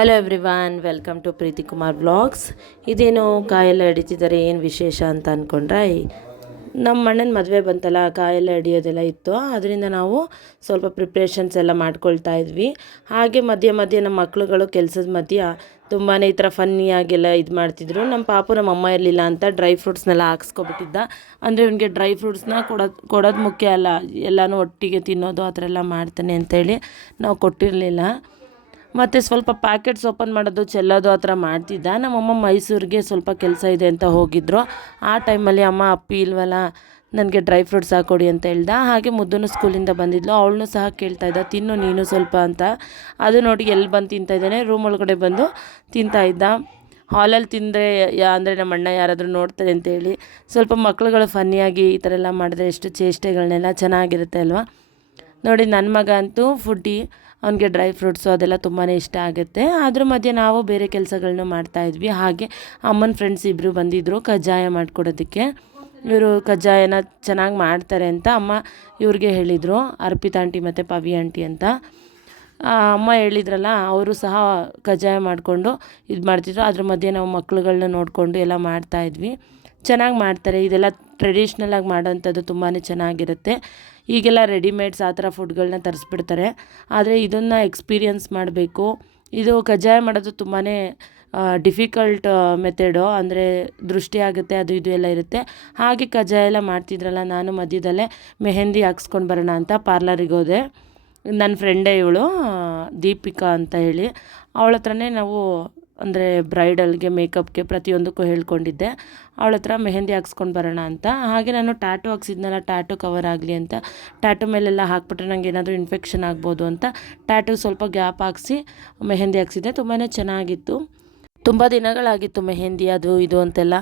Hello everyone welcome to Preethi Kumar blogs ಇದೇನು ಕಾಯೆಲ್ಲ ಹಿಡಿತಿದ್ದಾರೆ, ಏನು ವಿಶೇಷ ಅಂತ ಅಂದ್ಕೊಂಡ್ರೆ ನಮ್ಮ ಅಣ್ಣನ ಮದುವೆ ಬಂತಲ್ಲ ಕಾಯೆಲ್ಲ ಹಿಡಿಯೋದೆಲ್ಲ ಇತ್ತು. ಅದರಿಂದ ನಾವು ಸ್ವಲ್ಪ ಪ್ರಿಪ್ರೇಷನ್ಸ್ ಎಲ್ಲ ಮಾಡ್ಕೊಳ್ತಾ ಇದ್ವಿ. ಹಾಗೆ ಮಧ್ಯೆ ಮಧ್ಯೆ ನಮ್ಮ ಮಕ್ಳುಗಳು ಕೆಲಸದ ಮಧ್ಯ ತುಂಬಾ ಈ ಥರ ಫನ್ನಿಯಾಗೆಲ್ಲ ಇದು ಮಾಡ್ತಿದ್ರು. ನಮ್ಮ ಪಾಪು ನಮ್ಮ ಅಮ್ಮ ಇರಲಿಲ್ಲ ಅಂತ ಡ್ರೈ ಫ್ರೂಟ್ಸ್ನೆಲ್ಲ ಹಾಕ್ಸ್ಕೊಬಿಟ್ಟಿದ್ದ. ಅಂದರೆ ಇವನಿಗೆ ಡ್ರೈ ಫ್ರೂಟ್ಸ್ನ ಕೊಡೋದು ಕೊಡೋದು ಮುಖ್ಯ ಅಲ್ಲ. ಎಲ್ಲನೂ ಒಟ್ಟಿಗೆ ತಿನ್ನೋದು, ಆ ಥರ ಎಲ್ಲ ಮಾಡ್ತಾನೆ ಅಂತೇಳಿ ನಾವು ಕೊಟ್ಟಿರಲಿಲ್ಲ. ಮತ್ತು ಸ್ವಲ್ಪ ಪ್ಯಾಕೆಟ್ಸ್ ಓಪನ್ ಮಾಡೋದು, ಚೆಲ್ಲೋದು ಆ ಥರ ಮಾಡ್ತಿದ್ದ. ನಮ್ಮಮ್ಮ ಮೈಸೂರಿಗೆ ಸ್ವಲ್ಪ ಕೆಲಸ ಇದೆ ಅಂತ ಹೋಗಿದ್ರು. ಆ ಟೈಮಲ್ಲಿ ಅಮ್ಮ, ಅಪ್ಪಿ ಇಲ್ವಲ್ಲ, ನನಗೆ ಡ್ರೈ ಫ್ರೂಟ್ಸ್ ಹಾಕೊಡಿ ಅಂತ ಹೇಳ್ದ. ಹಾಗೆ ಮುದ್ದನು ಸ್ಕೂಲಿಂದ ಬಂದಿದ್ಲು. ಅವಳನ್ನೂ ಸಹ ಕೇಳ್ತಾ ಇದ್ದ. ತಿನ್ನು ನೀನು ಸ್ವಲ್ಪ ಅಂತ. ಅದು ನೋಡಿ ಎಲ್ಲಿ ಬಂದು ತಿಂತಾ ಇದ್ದಾನೆ. ರೂಮ್ ಒಳಗಡೆ ಬಂದು ತಿಂತಾ ಇದ್ದ. ಹಾಲಲ್ಲಿ ತಿಂದರೆ ಯಾ, ಅಂದರೆ ನಮ್ಮ ಅಣ್ಣ ಯಾರಾದರೂ ನೋಡ್ತಾರೆ ಅಂತೇಳಿ ಸ್ವಲ್ಪ ಮಕ್ಕಳುಗಳು ಫನ್ನಿಯಾಗಿ ಈ ಥರ ಎಲ್ಲ ಮಾಡಿದ್ರೆ ಎಷ್ಟು ಚೇಷ್ಟೆಗಳನ್ನೆಲ್ಲ ಚೆನ್ನಾಗಿರುತ್ತೆ ಅಲ್ವಾ? ನೋಡಿ ನನ್ನ ಮಗ ಅಂತೂ ಫುಡ್ಡಿ ಅವನಿಗೆ ಡ್ರೈ ಫ್ರೂಟ್ಸು ಅದೆಲ್ಲ ತುಂಬಾ ಇಷ್ಟ ಆಗುತ್ತೆ. ಅದ್ರ ಮಧ್ಯೆ ನಾವು ಬೇರೆ ಕೆಲಸಗಳನ್ನೂ ಮಾಡ್ತಾಯಿದ್ವಿ ಹಾಗೆ ಅಮ್ಮನ ಫ್ರೆಂಡ್ಸ್ ಇಬ್ಬರು ಬಂದಿದ್ದರು ಕಜ್ಜಾಯ ಮಾಡಿಕೊಡೋದಕ್ಕೆ. ಇವರು ಕಜ್ಜಾಯನ ಚೆನ್ನಾಗಿ ಮಾಡ್ತಾರೆ ಅಂತ ಅಮ್ಮ ಇವ್ರಿಗೆ ಹೇಳಿದರು. ಅರ್ಪಿತಾ ಆಂಟಿ ಮತ್ತು ಪವಿ ಆಂಟಿ ಅಂತ. ಅಮ್ಮ ಹೇಳಿದ್ರಲ್ಲ, ಅವರು ಸಹ ಕಜ್ಜಾಯ ಮಾಡಿಕೊಂಡು ಇದು ಮಾಡ್ತಿದ್ರು. ಅದ್ರ ಮಧ್ಯೆ ನಾವು ಮಕ್ಳುಗಳನ್ನ ನೋಡಿಕೊಂಡು ಎಲ್ಲ ಮಾಡ್ತಾಯಿದ್ವಿ ಚೆನ್ನಾಗಿ ಮಾಡ್ತಾರೆ. ಇದೆಲ್ಲ ಟ್ರೆಡಿಷ್ನಲ್ ಆಗಿ ಮಾಡೋಂಥದ್ದು ತುಂಬಾ ಚೆನ್ನಾಗಿರುತ್ತೆ. ಈಗೆಲ್ಲ ರೆಡಿಮೇಡ್ಸ್ ಆ ಥರ ಫುಡ್ಗಳನ್ನ ತರಿಸ್ಬಿಡ್ತಾರೆ. ಆದರೆ ಇದನ್ನು ಎಕ್ಸ್ಪೀರಿಯನ್ಸ್ ಮಾಡಬೇಕು. ಇದು ಕಜ್ಜಾಯ ಮಾಡೋದು ತುಂಬಾ ಡಿಫಿಕಲ್ಟ್ ಮೆಥಡು. ಅಂದರೆ ದೃಷ್ಟಿ ಆಗುತ್ತೆ, ಅದು ಇದು ಎಲ್ಲ ಇರುತ್ತೆ. ಹಾಗೆ ಕಜ್ಜಾಯ ಎಲ್ಲ ಮಾಡ್ತಿದ್ರಲ್ಲ, ನಾನು ಮಧ್ಯದಲ್ಲೇ ಮೆಹೆಂದಿ ಹಾಕ್ಸ್ಕೊಂಡು ಬರೋಣ ಅಂತ ಪಾರ್ಲರಿಗೆ ಹೋದೆ. ನನ್ನ ಫ್ರೆಂಡೇ ಇವಳು ದೀಪಿಕಾ ಅಂತ ಹೇಳಿ. ಅವಳ ಹತ್ರನೇ ನಾವು ಅಂದರೆ ಬ್ರೈಡಲ್ಗೆ, ಮೇಕಪ್ಗೆ ಪ್ರತಿಯೊಂದಕ್ಕೂ ಹೇಳ್ಕೊಂಡಿದ್ದೆ. ಅವಳ ಹತ್ರ ಮೆಹಂದಿ ಹಾಕ್ಸ್ಕೊಂಡು ಬರೋಣ ಅಂತ. ಹಾಗೆ ನಾನು ಟ್ಯಾಟು ಹಾಕ್ಸಿದ್ನಲ್ಲ, ಟ್ಯಾಟು ಕವರ್ ಆಗಲಿ ಅಂತ. ಟ್ಯಾಟು ಮೇಲೆಲ್ಲ ಹಾಕ್ಬಿಟ್ರೆ ನನಗೆ ಏನಾದರೂ ಇನ್ಫೆಕ್ಷನ್ ಆಗ್ಬೋದು ಅಂತ ಟ್ಯಾಟು ಸ್ವಲ್ಪ ಗ್ಯಾಪ್ ಹಾಕ್ಸಿ ಮೆಹಂದಿ ಹಾಕ್ಸಿದ್ದೆ. ತುಂಬಾ ಚೆನ್ನಾಗಿತ್ತು. ತುಂಬ ದಿನಗಳಾಗಿತ್ತು ಮೆಹಂದಿ, ಅದು, ಇದು ಅಂತೆಲ್ಲ.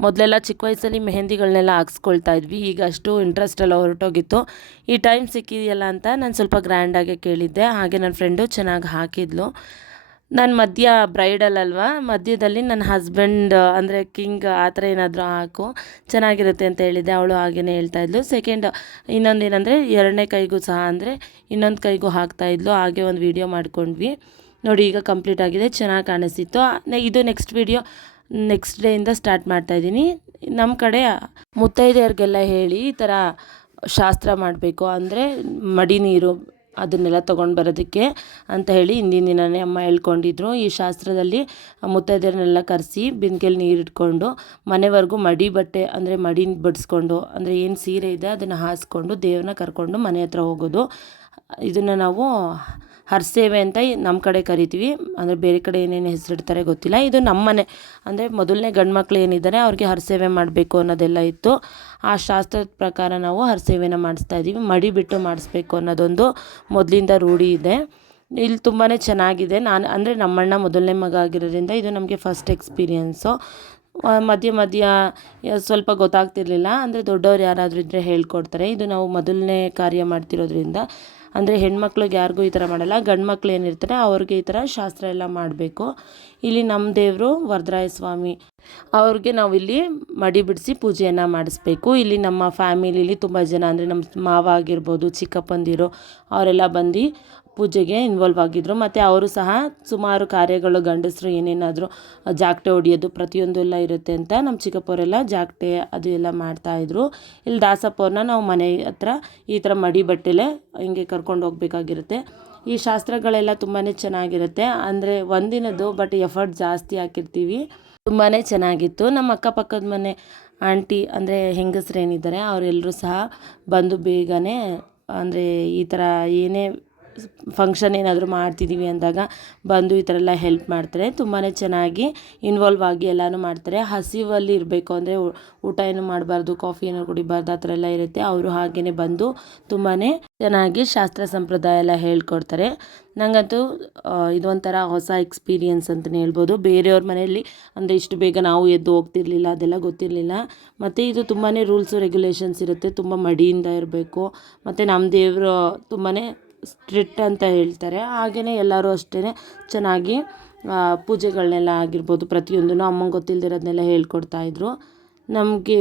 ಮೊದಲೆಲ್ಲ ಚಿಕ್ಕ ವಯಸ್ಸಲ್ಲಿ ಮೆಹಂದಿಗಳನ್ನೆಲ್ಲ ಹಾಕ್ಸ್ಕೊಳ್ತಾ ಇದ್ವಿ. ಈಗ ಅಷ್ಟು ಇಂಟ್ರೆಸ್ಟ್ ಹೊರಟೋಗಿತ್ತು. ಈ ಟೈಮ್ ಸಿಕ್ಕಿದೆಯಲ್ಲ ಅಂತ ನಾನು ಸ್ವಲ್ಪ ಗ್ರ್ಯಾಂಡಾಗೆ ಕೇಳಿದ್ದೆ. ಹಾಗೆ ನನ್ನ ಫ್ರೆಂಡು ಚೆನ್ನಾಗಿ ಹಾಕಿದ್ಲು. ನಾನು ಮಧ್ಯ ಬ್ರೈಡಲ್ ಅಲ್ವಾ? ಮಧ್ಯದಲ್ಲಿ ನನ್ನ ಹಸ್ಬೆಂಡ್ ಅಂದರೆ ಕಿಂಗ್ ಆ ಥರ ಏನಾದರೂ ಹಾಕು, ಚೆನ್ನಾಗಿರುತ್ತೆ ಅಂತ ಹೇಳಿದ್ದೆ. ಅವಳು ಹಾಗೆಯೇ ಹೇಳ್ತಾ ಇದ್ಲು. ಸೆಕೆಂಡ್ ಇನ್ನೊಂದು ಏನಂದರೆ ಎರಡನೇ ಕೈಗೂ ಸಹ ಅಂದರೆ ಇನ್ನೊಂದು ಕೈಗೂ ಹಾಕ್ತಾ ಇದ್ಲು. ಹಾಗೆ ಒಂದು ವಿಡಿಯೋ ಮಾಡ್ಕೊಂಡ್ವಿ. ನೋಡಿ, ಈಗ ಕಂಪ್ಲೀಟ್ ಆಗಿದೆ. ಚೆನ್ನಾಗಿ ಕಾಣಿಸ್ತಿತ್ತು. ಇದು ನೆಕ್ಸ್ಟ್ ವಿಡಿಯೋ ನೆಕ್ಸ್ಟ್ ಡೇಯಿಂದ ಸ್ಟಾರ್ಟ್ ಮಾಡ್ತಾ ಇದ್ದೀನಿ. ನಮ್ಮ ಕಡೆ ಮುತ್ತೈದೆಯರಿಗೆಲ್ಲ ಹೇಳಿ ಈ ಥರ ಶಾಸ್ತ್ರ ಮಾಡಬೇಕು. ಅಂದರೆ ಮಡಿ ನೀರು ಅದನ್ನೆಲ್ಲ ತೊಗೊಂಡು ಬರೋದಕ್ಕೆ ಅಂತ ಹೇಳಿ ಹಿಂದಿನ ದಿನವೇ ಅಮ್ಮ ಹೇಳ್ಕೊಂಡಿದ್ರು. ಈ ಶಾಸ್ತ್ರದಲ್ಲಿ ಮುತ್ತೈದೆಯರನ್ನೆಲ್ಲ ಕರೆಸಿ ಬಿಂದಿಗೆಲಿ ನೀರು ಇಟ್ಕೊಂಡು ಮನೆವರೆಗೂ ಮಡಿ ಬಟ್ಟೆ ಅಂದರೆ ಮಡಿ ಬಡಿಸ್ಕೊಂಡು ಅಂದರೆ ಏನು ಸೀರೆ ಇದೆ ಅದನ್ನು ಹಾಸ್ಕೊಂಡು ದೇವ್ರನ್ನ ಕರ್ಕೊಂಡು ಮನೆ ಹತ್ರ ಹೋಗೋದು. ಇದನ್ನು ನಾವು ಹರಸೇವೆ ಅಂತ ನಮ್ಮ ಕಡೆ ಕರಿತೀವಿ. ಅಂದರೆ ಬೇರೆ ಕಡೆ ಏನೇನು ಹೆಸರಿಡ್ತಾರೆ ಗೊತ್ತಿಲ್ಲ. ಇದು ನಮ್ಮನೆ. ಅಂದರೆ ಮೊದಲನೇ ಗಂಡು ಮಕ್ಳು ಏನಿದ್ದಾರೆ ಅವ್ರಿಗೆ ಹರಸೇವೆ ಮಾಡಬೇಕು ಅನ್ನೋದೆಲ್ಲ ಇತ್ತು. ಆ ಶಾಸ್ತ್ರದ ಪ್ರಕಾರ ನಾವು ಹರಸೇವೆನ ಮಾಡಿಸ್ತಾ ಇದ್ದೀವಿ. ಮಡಿ ಬಿಟ್ಟು ಮಾಡಿಸ್ಬೇಕು ಅನ್ನೋದೊಂದು ಮೊದಲಿಂದ ರೂಢಿ ಇದೆ. ಇಲ್ಲಿ ತುಂಬಾ ಚೆನ್ನಾಗಿದೆ. ನಾನು ಅಂದರೆ ನಮ್ಮಣ್ಣ ಮೊದಲನೇ ಮಗ ಆಗಿರೋದ್ರಿಂದ ಇದು ನಮಗೆ ಫಸ್ಟ್ ಎಕ್ಸ್ಪೀರಿಯೆನ್ಸು ಮಧ್ಯ ಮಧ್ಯ ಸ್ವಲ್ಪ ಗೊತ್ತಾಗ್ತಿರ್ಲಿಲ್ಲ. ಅಂದರೆ ದೊಡ್ಡವ್ರು ಯಾರಾದರೂ ಇದ್ದರೆ ಹೇಳ್ಕೊಡ್ತಾರೆ. ಇದು ನಾವು ಮೊದಲನೇ ಕಾರ್ಯ ಮಾಡ್ತಿರೋದ್ರಿಂದ ಅಂದರೆ ಹೆಣ್ಮಕ್ಳಿಗೆ ಯಾರಿಗೂ ಈ ಥರ ಮಾಡಲ್ಲ, ಗಂಡು ಮಕ್ಳು ಏನಿರ್ತಾರೆ ಅವ್ರಿಗೆ ಈ ಥರ ಶಾಸ್ತ್ರ ಎಲ್ಲ ಮಾಡಬೇಕು. ಇಲ್ಲಿ ನಮ್ಮ ದೇವರು ವರದರಾಯ ಸ್ವಾಮಿ ಅವ್ರಿಗೆ ನಾವು ಇಲ್ಲಿ ಮಡಿ ಬಿಡಿಸಿ ಪೂಜೆಯನ್ನು ಮಾಡಿಸ್ಬೇಕು. ಇಲ್ಲಿ ನಮ್ಮ ಫ್ಯಾಮಿಲಿಲಿ ತುಂಬ ಜನ ಅಂದರೆ ನಮ್ಮ ಮಾವ ಆಗಿರ್ಬೋದು, ಚಿಕ್ಕಪ್ಪಂದಿರು, ಅವರೆಲ್ಲ ಬಂದು ಪೂಜೆಗೆ ಇನ್ವಾಲ್ವ್ ಆಗಿದ್ದರು ಮತ್ತು ಅವರು ಸಹ ಸುಮಾರು ಕಾರ್ಯಗಳು, ಗಂಡಸರು ಏನೇನಾದರೂ ಜಾಗಟೆ ಹೊಡಿಯೋದು ಪ್ರತಿಯೊಂದು ಎಲ್ಲ ಇರುತ್ತೆ ಅಂತ ನಮ್ಮ ಚಿಕ್ಕಪ್ಪವರೆಲ್ಲ ಜಾಗಟೆ ಅದು ಎಲ್ಲ ಮಾಡ್ತಾಯಿದ್ರು ಇಲ್ಲಿ ದಾಸಪ್ಪವ್ರನ್ನ ನಾವು ಮನೆ ಹತ್ರ ಈ ಥರ ಮಡಿ ಬಟ್ಟೆಲೆ ಹಿಂಗೆ ಕರ್ಕೊಂಡು ಹೋಗ್ಬೇಕಾಗಿರುತ್ತೆ. ಈ ಶಾಸ್ತ್ರಗಳೆಲ್ಲ ತುಂಬಾ ಚೆನ್ನಾಗಿರುತ್ತೆ. ಅಂದರೆ ಒಂದಿನದ್ದು ಬಟ್ ಎಫರ್ಟ್ ಜಾಸ್ತಿ ಹಾಕಿರ್ತೀವಿ. ತುಂಬಾ ಚೆನ್ನಾಗಿತ್ತು. ನಮ್ಮ ಅಕ್ಕಪಕ್ಕದ ಮನೆ ಆಂಟಿ ಅಂದರೆ ಹೆಂಗಸ್ರೇನಿದ್ದಾರೆ ಅವರೆಲ್ಲರೂ ಸಹ ಬಂದು ಬೇಗನೆ ಅಂದರೆ ಈ ಥರ ಏನೇ ಫಂಕ್ಷನ್ ಏನಾದರೂ ಮಾಡ್ತಿದ್ದೀವಿ ಅಂದಾಗ ಬಂದು ಈ ಥರ ಎಲ್ಲ ಹೆಲ್ಪ್ ಮಾಡ್ತಾರೆ. ತುಂಬಾ ಚೆನ್ನಾಗಿ ಇನ್ವಾಲ್ವ್ ಆಗಿ ಎಲ್ಲನೂ ಮಾಡ್ತಾರೆ. ಹಸಿವಲ್ಲಿ ಇರಬೇಕು ಅಂದರೆ ಊಟ ಏನು ಮಾಡಬಾರ್ದು ಕಾಫಿ ಏನು ಕುಡಿಬಾರ್ದು, ಆ ಥರ ಎಲ್ಲ ಇರುತ್ತೆ. ಅವರು ಹಾಗೆಯೇ ಬಂದು ತುಂಬಾ ಚೆನ್ನಾಗಿ ಶಾಸ್ತ್ರ ಸಂಪ್ರದಾಯ ಎಲ್ಲ ಹೇಳ್ಕೊಡ್ತಾರೆ. ನನಗಂತೂ ಇದೊಂಥರ ಹೊಸ ಎಕ್ಸ್ಪೀರಿಯನ್ಸ್ ಅಂತಲೇ ಹೇಳ್ಬೋದು. ಬೇರೆಯವ್ರ ಮನೆಯಲ್ಲಿ ಅಂದರೆ ಇಷ್ಟು ಬೇಗ ನಾವು ಎದ್ದು ಹೋಗ್ತಿರ್ಲಿಲ್ಲ, ಅದೆಲ್ಲ ಗೊತ್ತಿರಲಿಲ್ಲ. ಮತ್ತು ಇದು ತುಂಬಾ ರೂಲ್ಸು ರೆಗ್ಯುಲೇಷನ್ಸ್ ಇರುತ್ತೆ. ತುಂಬ ಮಡಿಯಿಂದ ಇರಬೇಕು. ಮತ್ತು ನಮ್ಮ ದೇವರು ತುಂಬಾ ಸ್ಟ್ರಿಕ್ಟ್ ಅಂತ ಹೇಳ್ತಾರೆ. ಹಾಗೆಯೇ ಎಲ್ಲರೂ ಅಷ್ಟೇ ಚೆನ್ನಾಗಿ ಪೂಜೆಗಳನ್ನೆಲ್ಲ ಆಗಿರ್ಬೋದು ಪ್ರತಿಯೊಂದೂ ಅಮ್ಮಂಗೆ ಗೊತ್ತಿಲ್ದಿರೋದನ್ನೆಲ್ಲ ಹೇಳ್ಕೊಡ್ತಾಯಿದ್ರು ನಮಗೆ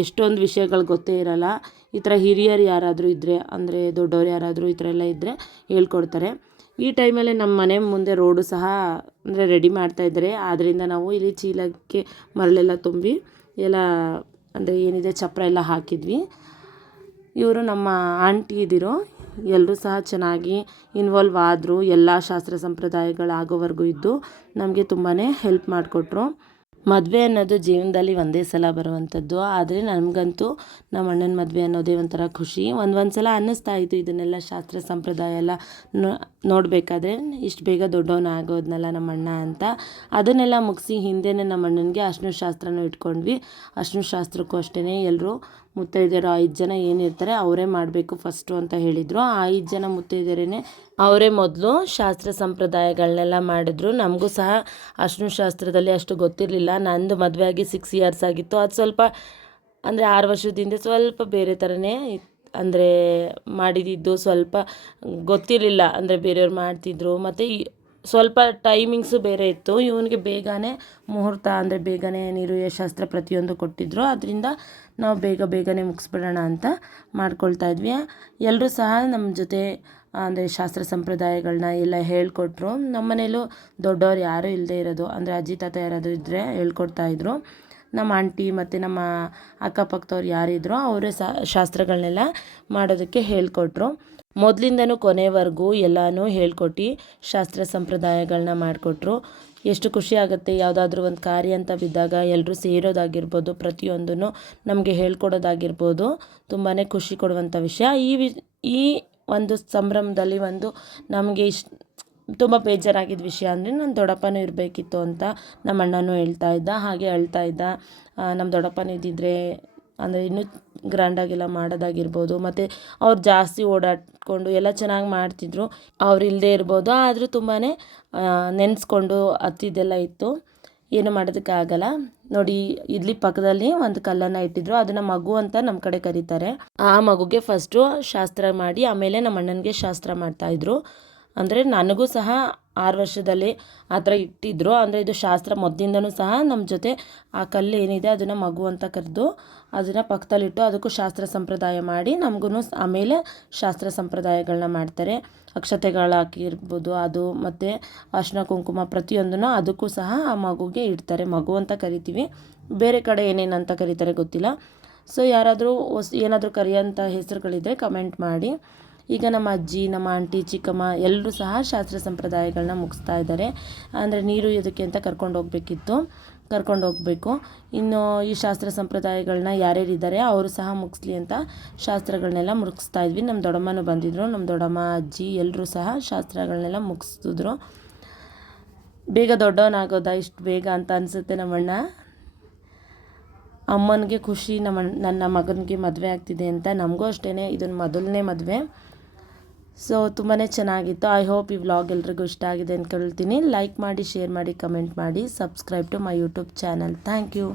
ಎಷ್ಟೊಂದು ವಿಷಯಗಳು ಗೊತ್ತೇ ಇರಲ್ಲ. ಈ ಥರ ಹಿರಿಯರು ಯಾರಾದರೂ ಇದ್ದರೆ ಅಂದರೆ ದೊಡ್ಡವ್ರು ಯಾರಾದರೂ ಈ ಥರ ಎಲ್ಲ ಇದ್ದರೆ ಹೇಳ್ಕೊಡ್ತಾರೆ. ಈ ಟೈಮಲ್ಲಿ ನಮ್ಮ ಮನೆ ಮುಂದೆ ರೋಡು ಸಹ, ಅಂದರೆ ರೆಡಿ ಮಾಡ್ತಾ ಇದ್ದಾರೆ. ಆದ್ದರಿಂದ ನಾವು ಇಲ್ಲಿ ಚೀಲಕ್ಕೆ ಮರಳೆಲ್ಲ ತುಂಬಿ, ಎಲ್ಲ, ಅಂದರೆ ಏನಿದೆ ಚಪ್ಪರ ಎಲ್ಲ ಹಾಕಿದ್ವಿ. ಇವರು ನಮ್ಮ ಆಂಟಿ ಇದ್ದಿರು ಎಲ್ಲರೂ ಸಹ ಚೆನ್ನಾಗಿ ಇನ್ವಾಲ್ವ್ ಆದರು ಎಲ್ಲ ಶಾಸ್ತ್ರ ಸಂಪ್ರದಾಯಗಳಾಗೋವರೆಗೂ ಇದ್ದು ನಮಗೆ ತುಂಬಾ ಹೆಲ್ಪ್ ಮಾಡಿಕೊಟ್ರು. ಮದುವೆ ಅನ್ನೋದು ಜೀವನದಲ್ಲಿ ಒಂದೇ ಸಲ ಬರುವಂಥದ್ದು. ಆದರೆ ನಮಗಂತೂ ನಮ್ಮ ಅಣ್ಣನ ಮದುವೆ ಅನ್ನೋದೇ ಒಂಥರ ಖುಷಿ. ಒಂದು ಒಂದು ಸಲ ಅನ್ನಿಸ್ತಾ ಇತ್ತು ಇದನ್ನೆಲ್ಲ ಶಾಸ್ತ್ರ ಸಂಪ್ರದಾಯ ಎಲ್ಲ ನೋಡಬೇಕಾದ್ರೆ ಇಷ್ಟು ಬೇಗ ದೊಡ್ಡವನ ಆಗೋದ್ನಲ್ಲ ನಮ್ಮ ಅಣ್ಣ ಅಂತ. ಅದನ್ನೆಲ್ಲ ಮುಗಿಸಿ ಹಿಂದೆನೇ ನಮ್ಮ ಅಣ್ಣನಿಗೆ ಅಶ್ನು ಶಾಸ್ತ್ರನೂ ಇಟ್ಕೊಂಡ್ವಿ. ಅಶ್ನು ಶಾಸ್ತ್ರಕ್ಕೂ ಅಷ್ಟೇ ಎಲ್ಲರೂ ಮುತ್ತೈದೆಯರು ಐದು ಜನ ಏನಿರ್ತಾರೆ ಅವರೇ ಮಾಡಬೇಕು ಫಸ್ಟು ಅಂತ ಹೇಳಿದರು. ಆ ಐದು ಜನ ಮುತ್ತೈದೆಯರೇ ಅವರೇ ಮೊದಲು ಶಾಸ್ತ್ರ ಸಂಪ್ರದಾಯಗಳನ್ನೆಲ್ಲ ಮಾಡಿದ್ರು. ನಮಗೂ ಸಹ ಅಷ್ಟು ಶಾಸ್ತ್ರದಲ್ಲಿ ಅಷ್ಟು ಗೊತ್ತಿರಲಿಲ್ಲ. ನಂದು ಮದುವೆ ಆಗಿ ಸಿಕ್ಸ್ ಇಯರ್ಸ್ ಆಗಿತ್ತು. ಅದು ಸ್ವಲ್ಪ ಅಂದರೆ ಆರು ವರ್ಷದಿಂದ ಸ್ವಲ್ಪ ಬೇರೆ ಥರನೇ ಅಂದರೆ ಮಾಡಿದ್ದು ಸ್ವಲ್ಪ ಗೊತ್ತಿರಲಿಲ್ಲ ಅಂದರೆ ಬೇರೆಯವ್ರು ಮಾಡ್ತಿದ್ರು. ಮತ್ತು ಸ್ವಲ್ಪ ಟೈಮಿಂಗ್ಸು ಬೇರೆ ಇತ್ತು. ಇವನಿಗೆ ಬೇಗನೆ ಮುಹೂರ್ತ ಅಂದರೆ ಬೇಗನೆ ನೀರು ಶಾಸ್ತ್ರ ಪ್ರತಿಯೊಂದು ಕೊಟ್ಟಿದ್ದರು ಅದರಿಂದ ನಾವು ಬೇಗ ಬೇಗನೆ ಮುಗಿಸ್ಬಿಡೋಣ ಅಂತ ಮಾಡ್ಕೊಳ್ತಾ ಇದ್ವಿ. ಎಲ್ಲರೂ ಸಹ ನಮ್ಮ ಜೊತೆ ಅಂದರೆ ಶಾಸ್ತ್ರ ಸಂಪ್ರದಾಯಗಳನ್ನ ಎಲ್ಲ ಹೇಳ್ಕೊಟ್ರು. ನಮ್ಮ ಮನೇಲೂ ದೊಡ್ಡವ್ರು ಯಾರೂ ಇಲ್ಲದೇ ಇರೋದು, ಅಂದರೆ ಅಜ್ಜಿ ತಾತ ಯಾರಾದರೂ ಇದ್ದರೆ ಹೇಳ್ಕೊಡ್ತಾಯಿದ್ರು ನಮ್ಮ ಆಂಟಿ ಮತ್ತು ನಮ್ಮ ಅಕ್ಕಪಕ್ಕದವ್ರು ಯಾರಿದ್ರು ಅವರೇ ಶಾಸ್ತ್ರಗಳನ್ನೆಲ್ಲ ಮಾಡೋದಕ್ಕೆ ಹೇಳಿಕೊಟ್ರು. ಮೊದಲಿಂದನೂ ಕೊನೆವರೆಗೂ ಎಲ್ಲನೂ ಹೇಳ್ಕೊಟ್ಟು ಶಾಸ್ತ್ರ ಸಂಪ್ರದಾಯಗಳನ್ನ ಮಾಡಿಕೊಟ್ರು. ಎಷ್ಟು ಖುಷಿ ಆಗುತ್ತೆ ಯಾವುದಾದ್ರೂ ಒಂದು ಕಾರ್ಯ ಅಂತ ಬಿದ್ದಾಗ ಎಲ್ಲರೂ ಸೇರೋದಾಗಿರ್ಬೋದು ಪ್ರತಿಯೊಂದೂ ನಮಗೆ ಹೇಳ್ಕೊಡೋದಾಗಿರ್ಬೋದು. ತುಂಬಾ ಖುಷಿ ಕೊಡುವಂಥ ವಿಷಯ. ಈ ವಿ ಈ ಒಂದು ಸಂಭ್ರಮದಲ್ಲಿ ಒಂದು ನಮಗೆ ಇಷ್ಟು ತುಂಬ ಬೇಜಾರಾಗಿದ್ದ ವಿಷಯ ಅಂದರೆ ನನ್ನ ದೊಡ್ಡಪ್ಪನೂ ಇರಬೇಕಿತ್ತು ಅಂತ ನಮ್ಮ ಅಣ್ಣನೂ ಹೇಳ್ತಾ ಇದ್ದ, ಹಾಗೆ ಅಳ್ತಾ ಇದ್ದ. ನಮ್ಮ ದೊಡ್ಡಪ್ಪನ ಇದ್ದಿದ್ದರೆ ಅಂದರೆ ಇನ್ನೂ ಗ್ರ್ಯಾಂಡಾಗೆಲ್ಲ ಮಾಡೋದಾಗಿರ್ಬೋದು. ಮತ್ತು ಅವ್ರು ಜಾಸ್ತಿ ಓಡಾಡಿಕೊಂಡು ಎಲ್ಲ ಚೆನ್ನಾಗಿ ಮಾಡ್ತಿದ್ರು. ಅವ್ರು ಇಲ್ಲದೇ ಇರ್ಬೋದು. ಆದರೂ ತುಂಬಾ ನೆನೆಸ್ಕೊಂಡು ಹತ್ತಿದ್ದೆಲ್ಲ ಇತ್ತು. ಏನು ಮಾಡೋದಕ್ಕಾಗಲ್ಲ. ನೋಡಿ, ಇಲ್ಲಿ ಪಕ್ಕದಲ್ಲಿ ಒಂದು ಕಲ್ಲನ್ನು ಇಟ್ಟಿದ್ರು. ಅದನ್ನು ಮಗು ಅಂತ ನಮ್ಮ ಕಡೆ ಕರೀತಾರೆ. ಆ ಮಗುಗೆ ಫಸ್ಟು ಶಾಸ್ತ್ರ ಮಾಡಿ, ಆಮೇಲೆ ನಮ್ಮ ಅಣ್ಣನಿಗೆ ಶಾಸ್ತ್ರ ಮಾಡ್ತಾಯಿದ್ರು ಅಂದರೆ ನನಗೂ ಸಹ ಆರು ವರ್ಷದಲ್ಲಿ ಆ ಥರ ಇಟ್ಟಿದ್ದರು ಅಂದರೆ ಇದು ಶಾಸ್ತ್ರ ಮೊದಲಿಂದನೂ ಸಹ ನಮ್ಮ ಜೊತೆ ಆ ಕಲ್ಲು ಏನಿದೆ ಅದನ್ನು ಮಗು ಅಂತ ಕರೆದು ಅದನ್ನು ಪಕ್ಕದಲ್ಲಿಟ್ಟು ಅದಕ್ಕೂ ಶಾಸ್ತ್ರ ಸಂಪ್ರದಾಯ ಮಾಡಿ ನಮಗೂ ಆಮೇಲೆ ಶಾಸ್ತ್ರ ಸಂಪ್ರದಾಯಗಳನ್ನ ಮಾಡ್ತಾರೆ. ಅಕ್ಷತೆಗಳಾಗಿರ್ಬೋದು ಅದು ಮತ್ತು ಅರ್ಶಿನ ಕುಂಕುಮ ಪ್ರತಿಯೊಂದನ್ನು ಅದಕ್ಕೂ ಸಹ ಆ ಮಗುಗೆ ಇಡ್ತಾರೆ. ಮಗು ಅಂತ ಕರಿತೀವಿ. ಬೇರೆ ಕಡೆ ಏನೇನು ಅಂತ ಕರೀತಾರೆ ಗೊತ್ತಿಲ್ಲ. ಸೊ ಯಾರಾದರೂ ಹೊಸ ಏನಾದರೂ ಕರೆಯೋಂಥ ಹೆಸರುಗಳಿದ್ದರೆ ಕಮೆಂಟ್ ಮಾಡಿ. ಈಗ ನಮ್ಮ ಅಜ್ಜಿ, ನಮ್ಮ ಆಂಟಿ, ಚಿಕ್ಕಮ್ಮ ಎಲ್ಲರೂ ಸಹ ಶಾಸ್ತ್ರ ಸಂಪ್ರದಾಯಗಳನ್ನ ಮುಗಿಸ್ತಾ ಇದ್ದಾರೆ. ಅಂದರೆ ನೀರು ಇದಕ್ಕೆ ಅಂತ ಕರ್ಕೊಂಡು ಹೋಗಬೇಕಿತ್ತು. ಕರ್ಕೊಂಡು ಹೋಗಬೇಕು. ಇನ್ನು ಈ ಶಾಸ್ತ್ರ ಸಂಪ್ರದಾಯಗಳನ್ನ ಯಾರ್ಯಾರಿದ್ದಾರೆ ಅವರು ಸಹ ಮುಗಿಸ್ಲಿ ಅಂತ ಶಾಸ್ತ್ರಗಳನ್ನೆಲ್ಲ ಮುಗಿಸ್ತಾ ಇದ್ವಿ. ನಮ್ಮ ದೊಡ್ಡಮ್ಮನೂ ಬಂದಿದ್ದರು ನಮ್ಮ ದೊಡ್ಡಮ್ಮ, ಅಜ್ಜಿ ಎಲ್ಲರೂ ಸಹ ಶಾಸ್ತ್ರಗಳನ್ನೆಲ್ಲ ಮುಗಿಸ್ತಿದ್ರು. ಬೇಗ ದೊಡ್ಡವನಾಗೋದಾ ಇಷ್ಟು ಬೇಗ ಅಂತ ಅನಿಸುತ್ತೆ ನಮ್ಮಣ್ಣ. ಅಮ್ಮನಿಗೆ ಖುಷಿ ನಮ್ಮ ನನ್ನ ಮಗನಿಗೆ ಮದುವೆ ಆಗ್ತಿದೆ ಅಂತ. ನಮಗೂ ಅಷ್ಟೇ ಇದನ್ನು ಮೊದಲನೇ ಮದುವೆ. ಸೊ ತುಂಬಾ ಚೆನ್ನಾಗಿತ್ತು. ಐ ಹೋಪ್ ಈ ವ್ಲಾಗ್ ಎಲ್ರಿಗೂ ಇಷ್ಟ ಆಗಿದೆ ಅಂದ್ಕೊಳ್ತೀನಿ ಲೈಕ್ ಮಾಡಿ ಶೇರ್ ಮಾಡಿ ಕಮೆಂಟ್ ಮಾಡಿ subscribe to my YouTube channel thank you